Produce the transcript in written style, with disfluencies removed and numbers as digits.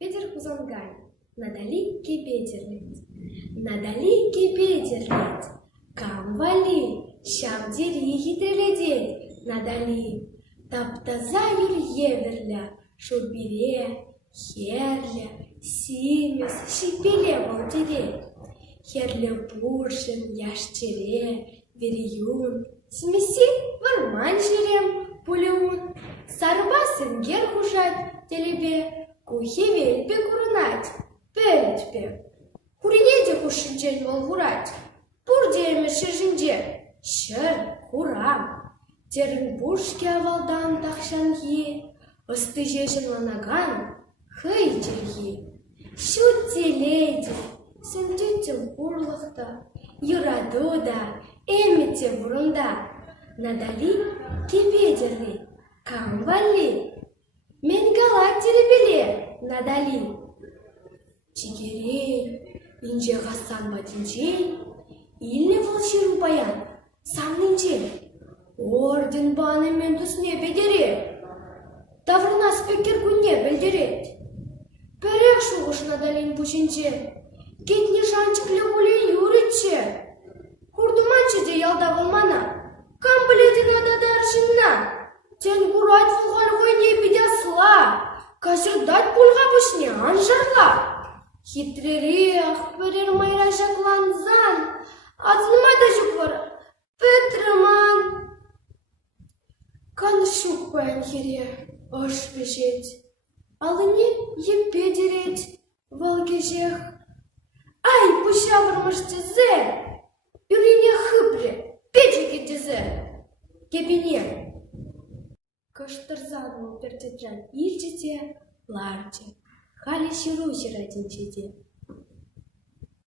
Петер Кузангай, надали кипетерлет. Надали кипетерлет. Камвали, шам дерихи треледеть. Надали, таптаза юр еверля, шубире, херля, симес, шипеле волдере. Херле пуршин, яшчере, вериюн, смеси варман жерем, пулеун. Сарбасын гер хужать телебе, кухи вельпе курнать, пельтпе. Хуриеде хушинчен вол хурать, пурдеме шежинже, шер хурам. Терін бушке авалдан тахшанхи, ысты жешін ланаган, хый жерхи. Шут телейде, сендетем хурлықта, юраду да, эмете бұрында. Надали кипедерли, камвали, мен гала теребеле, надали. Чигерей, инже ғасан батинчей, илне волширу баян, самнинчей. Орден баны мен түсіне бедере, таврына спекер күнне білдерет. Пәрек шуғыш надалин пушинче, кетне шанчыклы гуле юритче. Хурдуманчы де ялда болмана, кам біледі нададар жинна. Тен курать вулған ғой не бедясла, кашырдать пульға бушне анжарла. Хитререк пөрер майра жакланзан, азынмай да жүквар, пөтріман. Каншук паян хере, ош бежеть, алыне епе дереть, волгежех. Ай, пуща вармаштезе, юрине хыпре, печеке дезе, кебене. Каштырзан ол пертетран илчете, ларче, хали ширу жиратинчеде.